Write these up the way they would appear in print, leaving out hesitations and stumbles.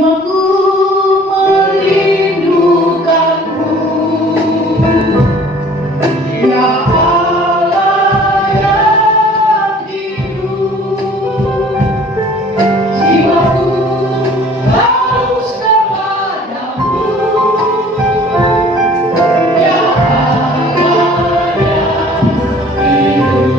Jiwaku merindukanmu, ya Allah yang hidup. Jiwaku haus kepadamu, ya Allah yang hidup.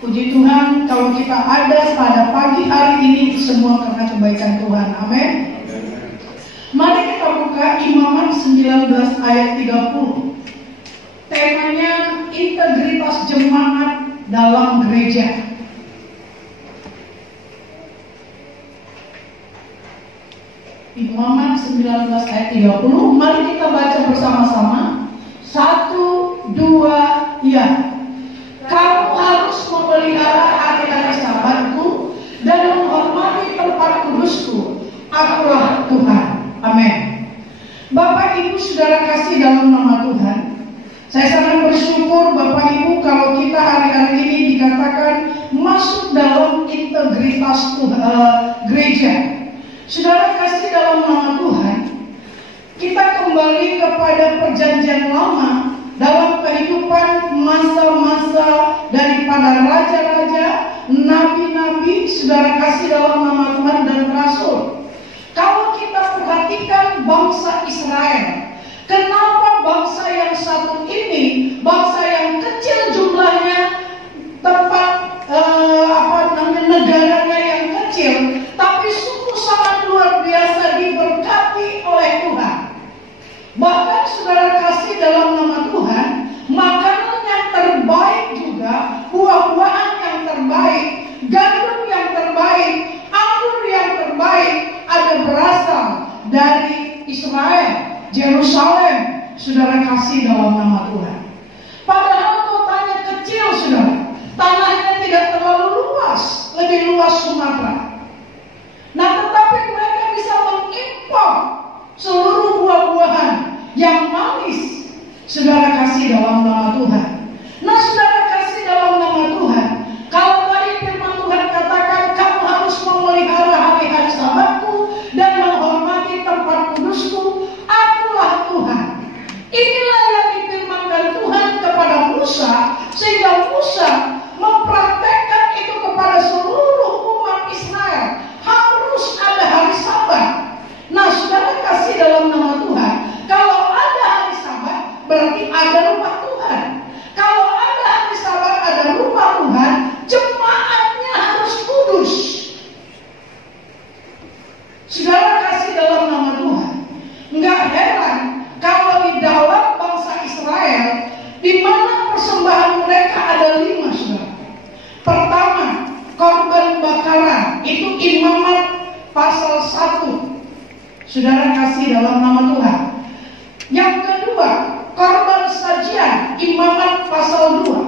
Puji Tuhan, kalau kita ada pada pagi hari ini semua karena kebaikan Tuhan. Amin. Mari kita buka Imaman 19 ayat 30. Temanya integritas jemaat dalam gereja. Imaman 19 ayat 30. Mari kita baca bersama-sama. 1, 2, ya. Kamu harus memelihara hari-hari Sabatku dan menghormati tempat kudusku. Akulah Tuhan. Amin. Bapak Ibu saudara kasih dalam nama Tuhan, saya sangat bersyukur Bapak Ibu kalau kita hari-hari ini dikatakan masuk dalam integritas gereja. Saudara kasih dalam nama Tuhan, kita kembali kepada perjanjian lama dalam kehidupan masa-masa daripada raja-raja, nabi-nabi, saudara kasih dalam nama Tuhan dan rasul. Kalau kita perhatikan bangsa Israel, kenapa bangsa yang satu ini, bangsa yang kecil jumlahnya, tempat negaranya yang kecil, tapi sungguh sangat luar biasa diberkati oleh Tuhan. Bahkan saudara kasih dalam nama Tuhan, makanan yang terbaik juga, buah-buahan yang terbaik, gandum yang terbaik, anggur yang terbaik ada berasal dari Israel, Yerusalem. Saudara kasih dalam nama Tuhan. Padahal kotanya kecil saudara, tanahnya tidak terlalu luas, lebih luas Sumatera. Nah tetapi mereka bisa mengimpor seluruh buah-buahan yang manis. Saudara kasih dalam nama Tuhan. Nah saudara kasih dalam nama Tuhan, kalau tadi firman Tuhan katakan kamu harus memelihara hari-hari Sabatku dan menghormati tempat kudusku, akulah Tuhan. Inilah yang difirmankan Tuhan kepada Musa, sehingga Musa mempraktekkan itu kepada seluruh umat Israel. Harus ada hari Sabat. Nah saudara kasih dalam nama Tuhan, kalau ada hari Sabat berarti ada rumah Tuhan. Kalau ada hari Sabat ada rumah Tuhan, jemaatnya harus kudus. Saudara kasih dalam nama Tuhan. Enggak heran kalau di dalam bangsa Israel, di mana persembahan mereka ada 5 saudara. Pertama, korban bakaran, itu Imamat pasal 1. Saudara kasih dalam nama Tuhan. Yang kedua, korban sajian, Imamat pasal 2.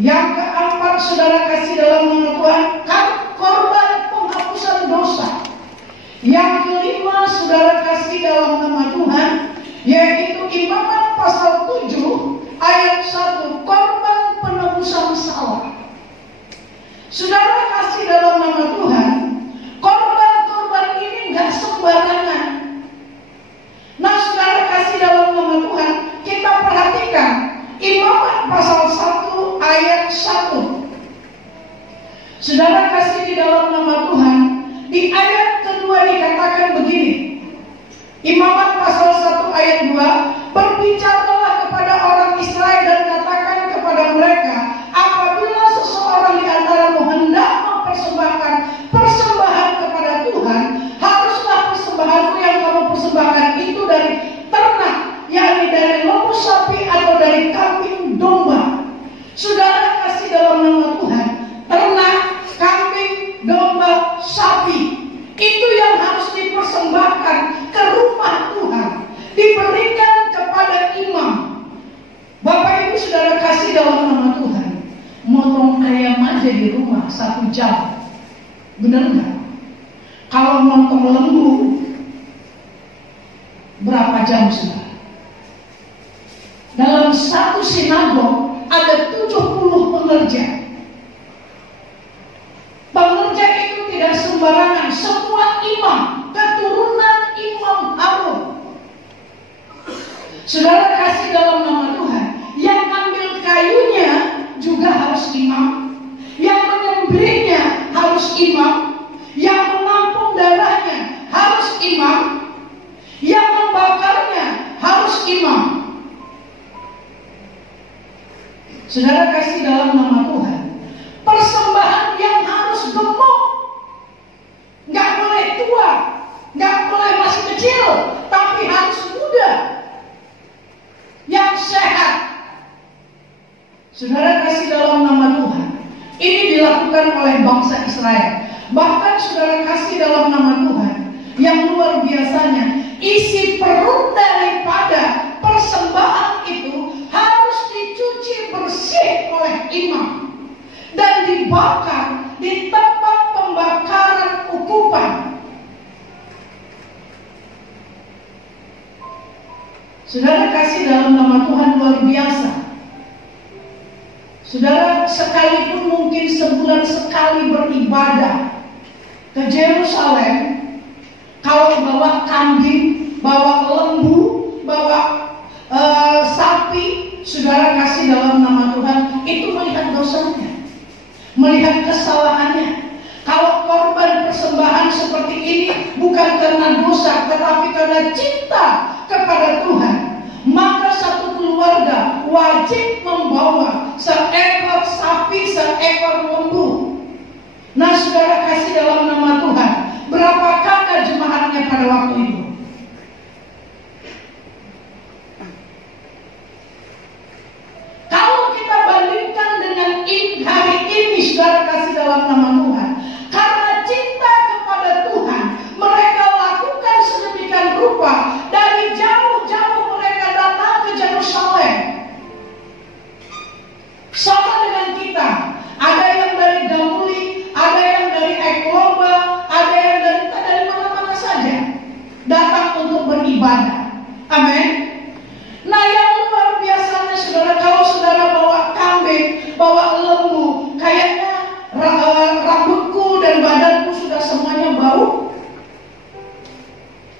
Yang keempat, saudara kasih dalam nama Tuhan, korban penghapusan dosa. Yang kelima, saudara kasih dalam nama Tuhan, yaitu Imamat pasal 7 ayat 1, korban penebusan salah. Saudara kasih dalam nama Tuhan, korban-korban ini gak sembarangan. Nah, saudara kasih dalam nama Tuhan, kita perhatikan Imamat pasal 1 ayat 1. Saudara kasih di dalam nama Tuhan, di ayat kedua dikatakan begini. Imamat pasal 1 ayat 2, berbicaralah kepada orang Israel dan katakan kepada mereka, apabila seseorang di antaramu hendak mempersembahkan persembahan kepada Tuhan, haruslah persembahanmu yang kamu persembahkan itu dari ternak, yakni dari lembu sapi atau dari kambing domba. Saudara kasih dalam nama Tuhan, ternak, kambing, domba, sapi, itu yang harus dipersembahkan ke rumah Tuhan, diberikan kepada imam. Bapak Ibu saudara kasih dalam nama Tuhan, motong ayam aja di rumah 1 jam, benar nggak? Kalau motong lembu berapa jam saudara? Dalam satu sinagog ada 70 pengerja. Pengerja itu tidak sembarangan, semua imam, keturunan Imam Harun. Saudara kasih dalam nama Tuhan, yang ambil kayunya juga harus imam, yang menyembelihnya harus imam, yang menampung darahnya harus imam, yang membakarnya harus imam. Saudara kasih dalam nama Tuhan, persembahan yang harus gemuk, nggak boleh tua, nggak boleh masih kecil, tapi harus muda, yang sehat. Saudara kasih dalam nama Tuhan, ini dilakukan oleh bangsa Israel. Bahkan saudara kasih dalam nama Tuhan, yang luar biasanya, isi perut daripada persembahan itu harus dicuci bersih oleh imam dan dibakar di tempat pembakaran ukupan. Saudara kasih dalam nama Tuhan luar biasa. Saudara, sekalipun mungkin sebulan sekali beribadah ke Yerusalem, kalau bawa kambing, bawa lembu, bawa sapi, saudara kasih dalam nama Tuhan, itu melihat dosanya, melihat kesalahannya. Kalau korban persembahan seperti ini bukan karena dosa, tetapi karena cinta kepada Tuhan, maka satu keluarga wajib membawa seekor sapi, seekor lembu. Nah, saudara kasih dalam nama Tuhan, berapa kakak jemaatnya pada waktu itu? Kalau kita bandingkan dengan hari ini, saudara kasih dalam nama Tuhan, karena cinta kepada Tuhan, mereka lakukan sedemikian rupa. Dari jauh-jauh mereka datang ke Yerusalem. Sama dengan kita, ada yang dari Damuli, ada yang dari Eklomba, ada yang dari mana-mana saja datang untuk beribadah. Amin. Nah, yang luar biasanya saudara, kalau saudara bawa kambing, bawa lembu, kayaknya rambutku dan badanku sudah semuanya bau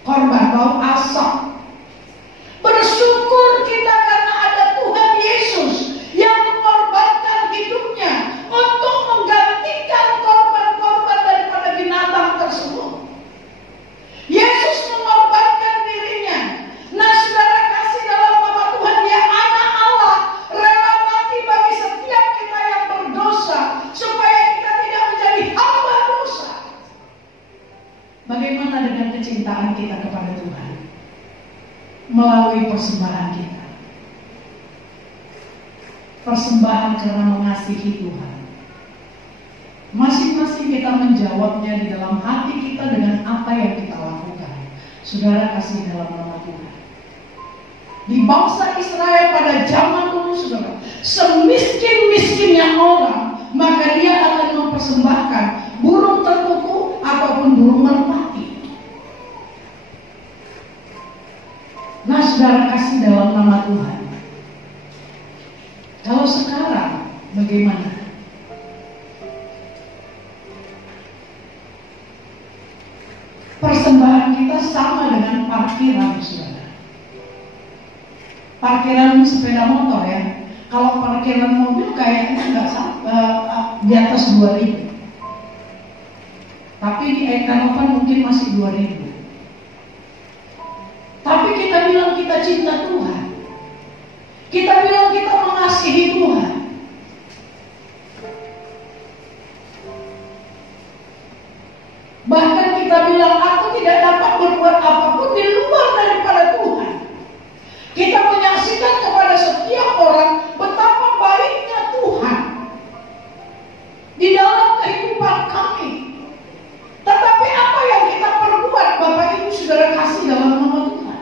korban, bau asap. Bersyukur kita karena ada Tuhan Yesus yang mengorbankan hidupnya untuk menggantikan korban-korban daripada binatang tersebut. Yesus mengorbankan dirinya. Nah, saudara kasih dalam nama Tuhan, Dia anak Allah, rela mati bagi setiap kita yang berdosa, supaya kita tidak menjadi hamba dosa. Bagaimana dengan kecintaan kita kepada Tuhan? Melalui persembahan kita. Persembahan karena mengasihi Tuhan. Masing-masing kita menjawabnya di dalam hati kita dengan apa yang kita lakukan. Saudara kasih dalam nama Tuhan. Di bangsa Israel pada zaman dulu, saudara, semiskin-miskinnya orang, maka dia akan mempersembahkan burung terkuku ataupun burung merpati. Nah, saudara kasih dalam nama Tuhan, kalau sekarang bagaimana? Persembahan kita sama dengan parkiran, saudara. Parkiran sepeda motor ya. Kalau parkiran mobil kayaknya nggak di atas 2.000. Tapi di Ekanopan mungkin masih 2.000. Tapi kita bilang kita cinta Tuhan. Kita bilang kita mengasihi Tuhan. Bahkan kita bilang aku tidak dapat berbuat apapun di luar daripada Tuhan. Kita menyaksikan kepada setiap orang betapa baiknya Tuhan di dalam kehidupan kami. Tetapi apa yang kita perbuat, Bapak Ibu Saudara kasih dalam nama Tuhan?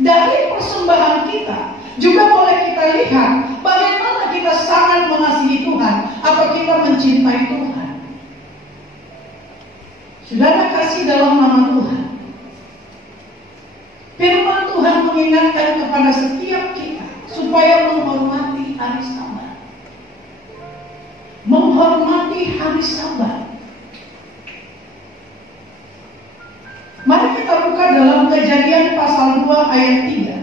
Dari persembahan kita juga boleh kita lihat bagaimana kita sangat mengasihi Tuhan atau kita mencintai Tuhan. Saudara kasih dalam nama Tuhan. Firman Tuhan mengingatkan kepada setiap kita supaya menghormati hari Sabat. Menghormati hari Sabat. Mari kita buka dalam Kejadian pasal 2 ayat 3.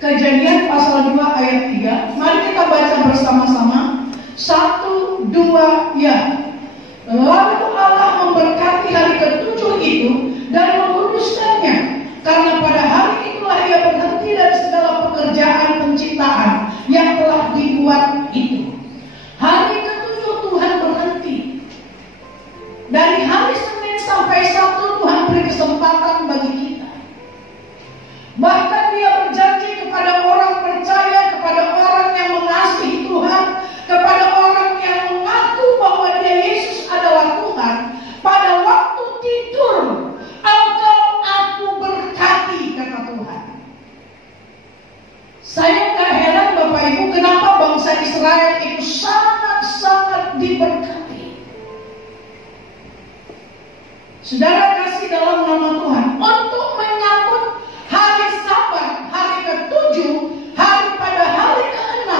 Kejadian pasal 2 ayat 3. Mari kita baca bersama-sama. 1, 2, ya. Lalu Allah memberkati hari ke-7 itu dan menguruskannya, karena pada hari itulah ia berhenti dari segala pekerjaan penciptaan yang telah dibuat itu. Hari ke-7 Tuhan berhenti. Dari hari Senin sampai Sabtu Tuhan beri kesempatan bagi kita. Bahkan dia berjanji kepada orang percaya, kepada orang yang mengasihi Tuhan, kepada orang yang mengaku bahwa dia Yesus adalah Tuhan. Pada waktu tidur, engkau aku berkati, kata Tuhan. Saya gak heran Bapak Ibu, kenapa bangsa Israel itu sangat-sangat diberkati. Saudara kasih dalam nama Tuhan untuk menyambut hari Sabat, hari ke-7, hari pada hari ke-6,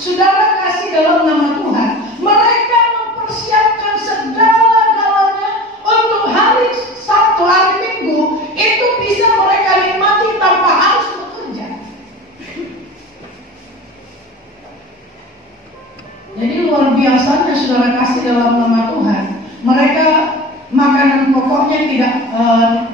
saudara kasih dalam nama Tuhan. Mereka mempersiapkan segala-galanya untuk hari Sabtu, hari Minggu itu bisa mereka nikmati tanpa harus bekerja. Jadi luar biasanya saudara kasih dalam nama Tuhan. Mereka makanan pokoknya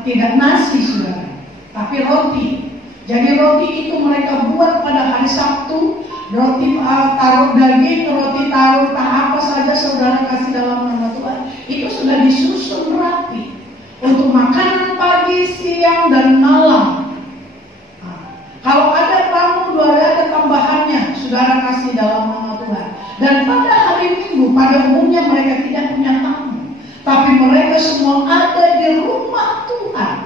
tidak nasi, saudara, tapi roti. Jadi roti itu mereka buat pada hari Sabtu. Roti taruh daging, roti taruh apa saja saudara kasih dalam nama Tuhan. Itu sudah disusun rapi untuk makanan pagi, siang, dan malam. Kalau ada tamu, ada tambahannya, saudara kasih dalam nama Tuhan. Dan pada hari Minggu, pada umumnya mereka tidak punya tamu, tapi mereka semua ada di rumah Tuhan.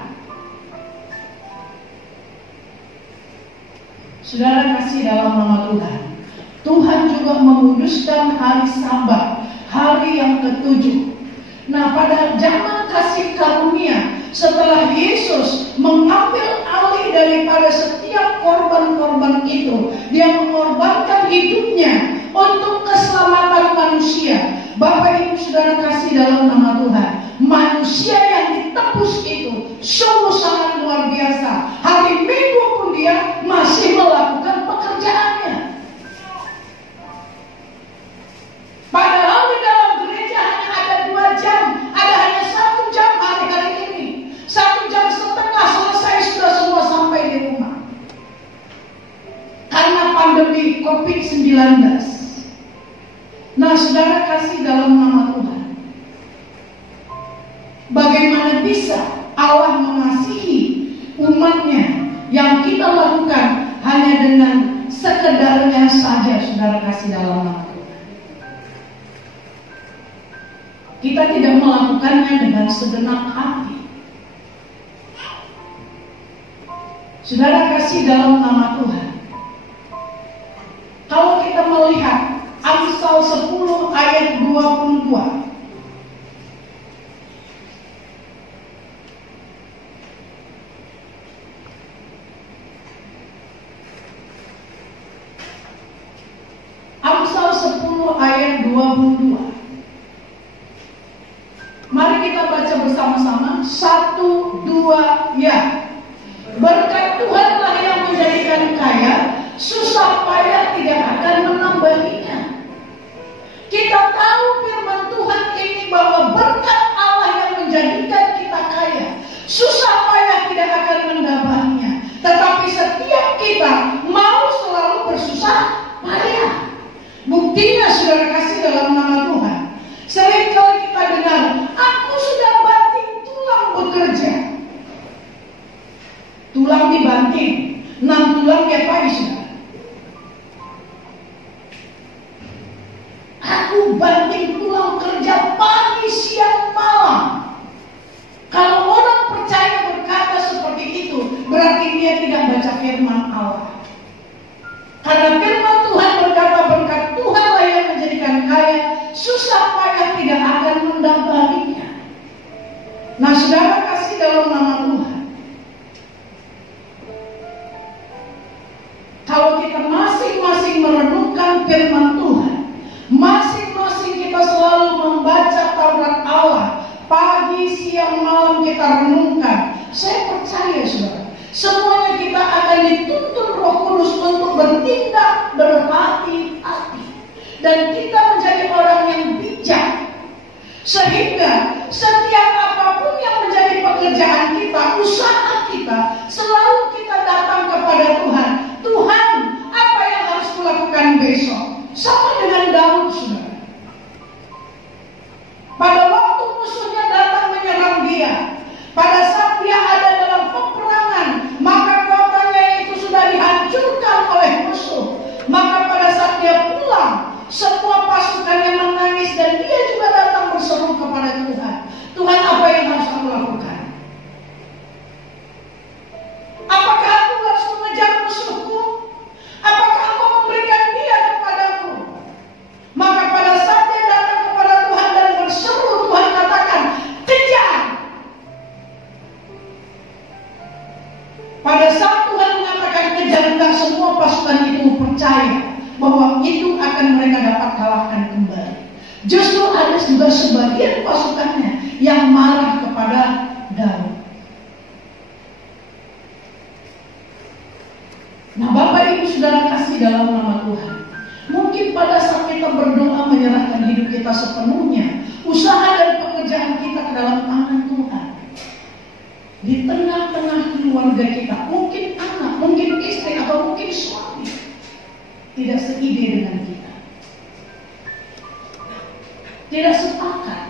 Saudara kasih dalam nama Tuhan. Tuhan juga menguduskan hari Sabat, hari yang ke-7. Nah, pada zaman kasih karunia, setelah Yesus mengambil alih daripada setiap korban-korban itu, dia mengorbankan hidupnya untuk keselamatan manusia. Bapak Ibu Saudara kasih dalam nama Tuhan, manusia yang ditebus itu sungguh sangat luar biasa. Hari Minggu pun dia masih melakukan pekerjaannya. Padahal di dalam gereja hanya ada 2 jam, ada hanya 1 jam hari-hari ini. 1 jam setengah selesai sudah semua sampai di rumah. Karena pandemi COVID-19. Nah, saudara kasih dalam nama Tuhan, bagaimana bisa Allah mengasihi umatnya yang kita lakukan hanya dengan sekedarnya saja, saudara kasih dalam nama Tuhan. kita tidak melakukannya dengan segenap hati. Saudara kasih dalam nama Tuhan, kalau kita melihat Amsal 10 ayat 22, Amsal 10 ayat 22. Mari kita baca bersama-sama. 1, 2, ya. Berkat Tuhanlah yang menjadikan kaya, susah payah tidak akan menambahinya. Kita tahu firman Tuhan ini bahwa berkat Allah yang menjadikan kita kaya, susah payah tidak akan menambahnya. Tetapi setiap kita mau selalu bersusah payah. Buktinya saudara kasih dalam nama Tuhan, seringkali kita dengar, aku sudah banting tulang bekerja. Tulang dibanting, 6 tulang tiap pagi saudara. Aku banting tulang kerja pagi, siang, malam. Kalau orang percaya berkata seperti itu, berarti dia tidak baca firman Allah. Karena firman Tuhan berkata, berkat Tuhanlah yang menjadikan kaya, susah payah tidak akan menambahnya. Nah saudara kasih dalam nama Tuhan, kalau kita masing-masing merenungkan firman Tuhan, masing-masing kita selalu membaca Taurat Allah, pagi, siang, malam kita renungkan, saya percaya saudara, semuanya kita akan dituntun Roh Kudus untuk bertindak berhati-hati, dan kita menjadi orang yang bijak, sehingga setiap apapun yang menjadi pekerjaan kita, usaha kita, selalu kita datang kepada Tuhan. Tuhan, apa yang harus kulakukan besok? Sama dengan Daud saudara. Pada waktu musuhnya datang menyerang dia, pada saat dia ada dalam peperangan, maka kotanya itu sudah dihancurkan oleh musuh. Maka pada saat dia pulang, semua pasukannya menangis dan dia juga datang berseru kepada Tuhan. Tuhan, apa yang harus aku lakukan? Apakah aku harus mengejar musuhku? Apakah aku memberikan dia kepadaku? Maka pada saat dia datang kepada Tuhan dan berseru, Tuhan katakan, kejar. Pada saat Tuhan mengatakan kejar, enggak semua pasukan itu percaya bahwa itu akan mereka dapat kalahkan kembali. Justru ada juga sebagian pasukannya yang marah kepada Daud. Nah Bapak Ibu Saudara kasih dalam nama Tuhan, mungkin pada saat kita berdoa menyerahkan hidup kita sepenuhnya, usaha dan pekerjaan kita ke dalam tangan Tuhan, di tengah-tengah keluarga kita, mungkin anak, mungkin istri, atau mungkin suami tidak seide dengan kita, tidak sepakat.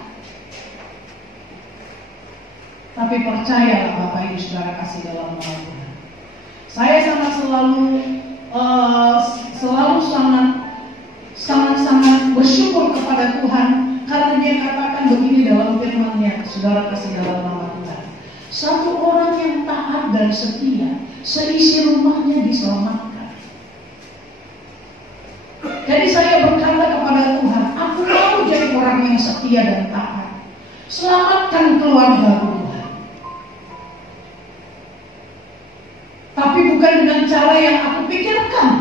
Tapi percayalah Bapak Ibu Saudara kasih dalam nama Tuhan, saya sangat selalu sangat bersyukur kepada Tuhan, karena Dia katakan begini dalam firman-Nya, saudara kasih dalam nama Tuhan, satu orang yang taat dan setia, seisi rumahnya diselamatkan. Jadi saya berkata kepada Tuhan, aku mau jadi orang yang setia dan taat. Selamatkan keluarga Tuhan. Tapi bukan dengan cara yang aku pikirkan,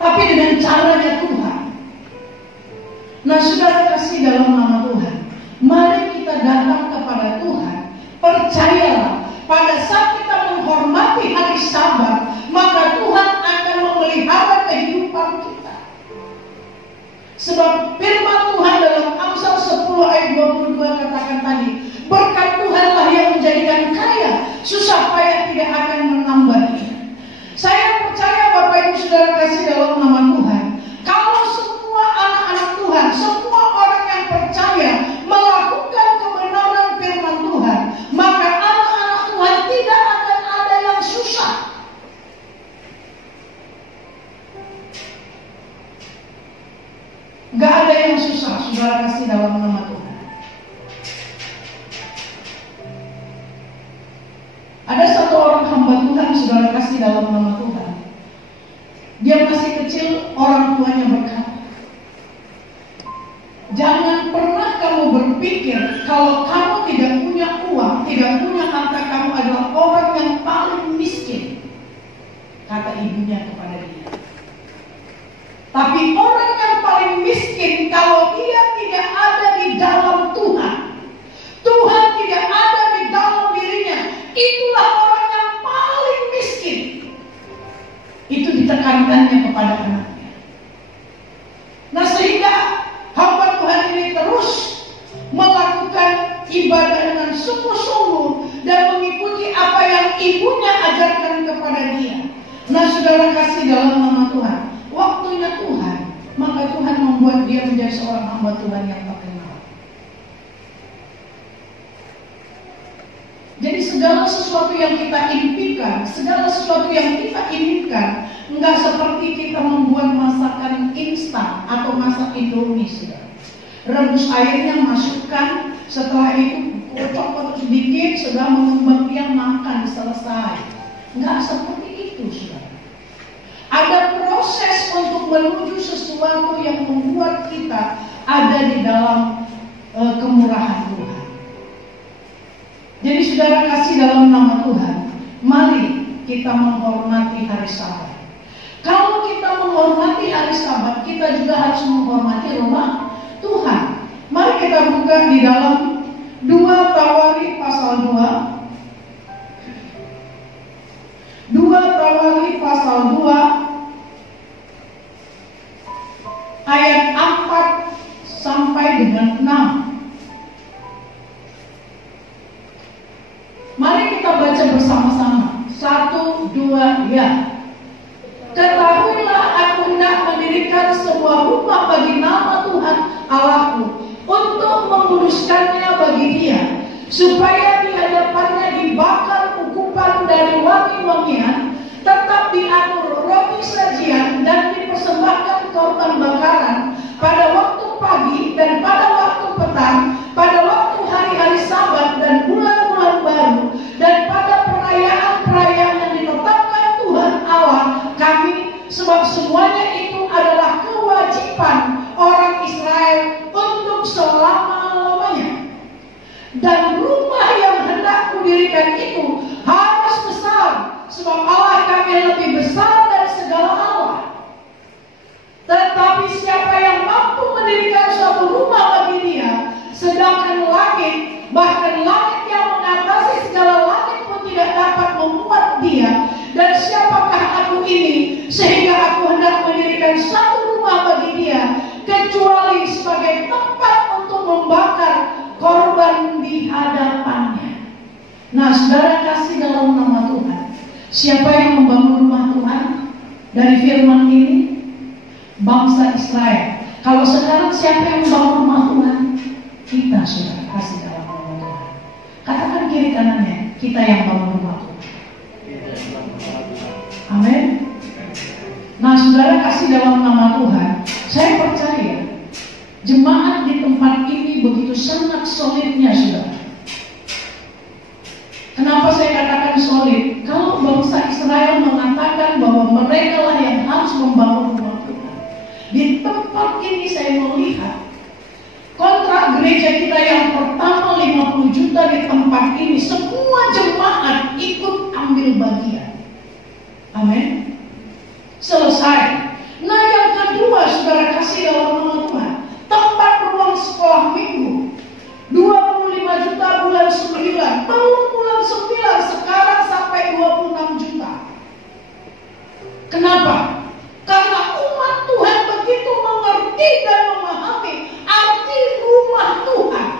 tapi dengan caranya Tuhan. Nah saudara kasih dalam nama Tuhan, mari kita datang kepada Tuhan. Percayalah, pada saat kita menghormati hari Sabat, maka Tuhan akan memelihara kehidupan kita. Sebab firman Tuhan dalam Amsal 10 ayat 22 katakan tadi, berkat Tuhanlah yang menjadikan kaya, susah payah tidak akan menambahnya. Saya percaya Bapak Ibu Saudara kasih dalam nama Tuhan, kalau semua anak-anak Tuhan, semua orang yang percaya melakukan kebenaran firman Tuhan, maka anak-anak Tuhan tidak saudara kasih dalam nama Tuhan. Ada satu orang hamba Tuhan, saudara kasih dalam nama Tuhan. Dia masih kecil, orang tuanya berkata, jangan pernah kamu berpikir kalau kamu tidak punya uang, tidak punya harta, kamu adalah orang yang paling miskin. Kata ibunya kepada dia. Tapi orang yang paling miskin kalau dia tidak ada di dalam Tuhan, Tuhan tidak ada di dalam dirinya, itulah orang yang paling miskin. Itu ditekankannya kepada anaknya. Nah, sehingga hamba Tuhan ini terus melakukan ibadah dengan sungguh-sungguh dan mengikuti apa yang ibunya ajarkan kepada dia. Nah, saudara kasih dalam nama Tuhan, waktunya Tuhan, maka Tuhan membuat dia menjadi seorang hamba Tuhan yang terkenal. Jadi segala sesuatu yang kita impikan, segala sesuatu yang kita inginkan, enggak seperti kita membuat masakan instan atau masak Indomie, saudara. Rebus airnya, masukkan, setelah itu kocok sedikit, sudah mengembang dia makan, selesai. Enggak seperti itu, saudara. Ada proses untuk menuju sesuatu yang membuat kita ada di dalam kemurahan Tuhan. Jadi saudara kasih dalam nama Tuhan, mari kita menghormati hari Sabat. Kalau kita menghormati hari Sabat, kita juga harus menghormati rumah Tuhan. Mari kita buka di dalam 2 Tawari pasal 2. 2 Tawari pasal 2 ayat 4 sampai dengan 6. Mari kita baca bersama-sama. 1, 2, ya. Ketahuilah aku hendak mendirikan sebuah rumah bagi nama Tuhan Allahku, untuk menguruskannya bagi dia, supaya di hadapannya dibakar ukupan dari wangi-wangian, tetap diatur roti sajian dan dipersembahkan korban bakaran pada waktu pagi dan pada waktu petang, pada waktu hari-hari Sabat dan bulan-bulan baru, dan pada perayaan-perayaan yang ditetapkan Tuhan Allah kami, sebab semuanya itu adalah kewajiban orang Israel untuk selama-lamanya. Dan rumah yang hendak kudirikan itu harus besar, sebab Allah kami lebih besar dari segala Allah. Tetapi siapa yang mampu mendirikan suatu rumah bagi dia, sedangkan langit, bahkan langit yang mengatasi segala langit pun tidak dapat memuat dia, dan siapakah aku ini sehingga aku hendak mendirikan satu rumah bagi dia, kecuali sebagai tempat untuk membakar korban di hadapannya. Nah, saudara kasih dalam nama Tuhan, siapa yang membangun rumah Tuhan? Dari firman ini, bangsa Israel. Kalau sekarang siapa yang membangun rumah Tuhan? Kita, saudara kasih dalam nama Tuhan. Katakan kiri kanannya, kita yang bangun rumah Tuhan. Amin. Nah, saudara kasih dalam nama Tuhan, saya percaya jemaat di tempat ini begitu sangat solidnya, saudara. Kenapa saya katakan solid? Kalau bangsa Israel mengatakan bahwa mereka lah yang harus membangun rumah Tuhan, di tempat ini saya melihat kontrak gereja kita yang pertama 50 juta di tempat ini, semua jemaat ikut ambil bagian. Amin. Selesai. Nah, yang kedua, saudara kasih dalam nama Tuhan, tempat ruang sekolah minggu 25 juta bulan 9, tahun bulan 9 sekarang sampai 26 juta. Kenapa? Karena umat Tuhan begitu mengerti dan memahami arti rumah Tuhan.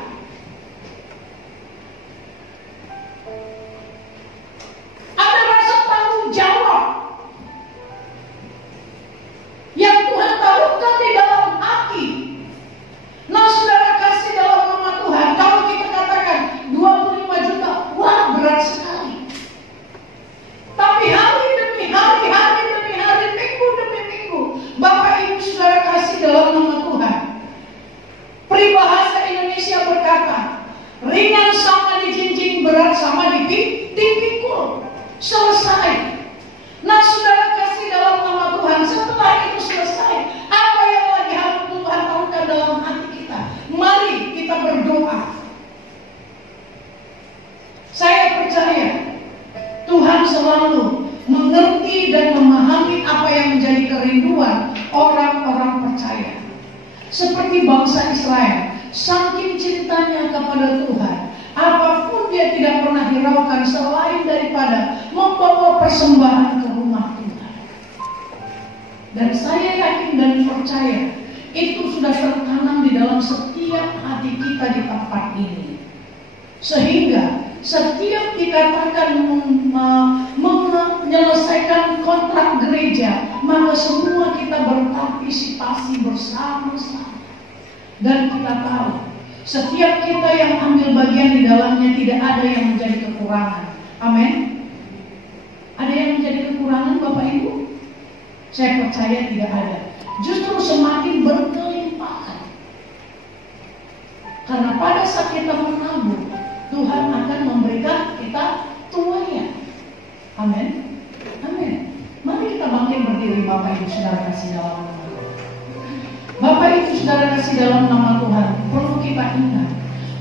Ada rasa tanggung jawab. mengerti dan memahami apa yang menjadi kerinduan orang-orang percaya. Seperti bangsa Israel, saking cintanya kepada Tuhan, apapun dia tidak pernah hiraukan selain daripada membawa persembahan ke rumah Tuhan. Dan saya yakin dan percaya itu sudah tertanam di dalam setiap hati kita di tempat ini. Sehingga setiap dikatakan menyelesaikan kontrak gereja, maka semua kita berpartisipasi bersama-sama. Dan kita tahu, setiap kita yang ambil bagian di dalamnya tidak ada yang menjadi kekurangan. Amin. Ada yang menjadi kekurangan Bapak Ibu? Saya percaya tidak ada. Justru semakin berkelimpahan. Karena pada saat kita menabur, Tuhan akan memberikan kita tuanya. Amin. Amin. Mari kita bangkit berdiri Bapak Ibu Saudara kasih dalam nama Tuhan. Bapak Ibu Saudara kasih dalam nama Tuhan, perlu kita ingat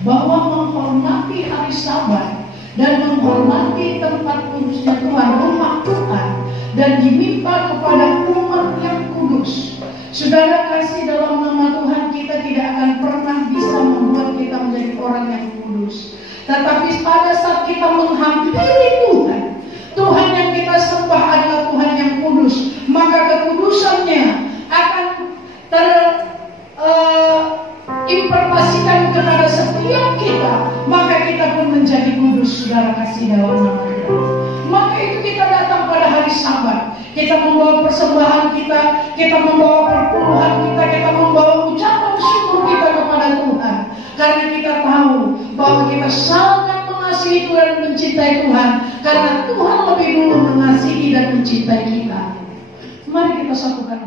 bahwa menghormati hari Sabat dan menghormati tempat kudusnya Tuhan, rumah Tuhan, dan diminta kepada umat yang kudus. Saudara kasih dalam nama Tuhan, kita tidak akan pernah bisa membuat kita menjadi orang yang kudus. Tetapi pada saat kita menghampiri Tuhan, Tuhan yang kita sembah adalah Tuhan yang kudus, maka kekudusannya akan terimpartasikan kepada setiap kita, maka kita pun menjadi kudus. Saudara kasih dalam nama Tuhan. Maka itu kita datang pada hari Sabat, kita membawa persembahan kita, kita membawa perpuluhan kita, kita membawa ucapan syukur kita kepada Tuhan. Karena kita tahu bahwa kita sangat mengasihi Tuhan dan mencintai Tuhan, karena Tuhan lebih dulu mengasihi dan mencintai kita. Mari kita satukan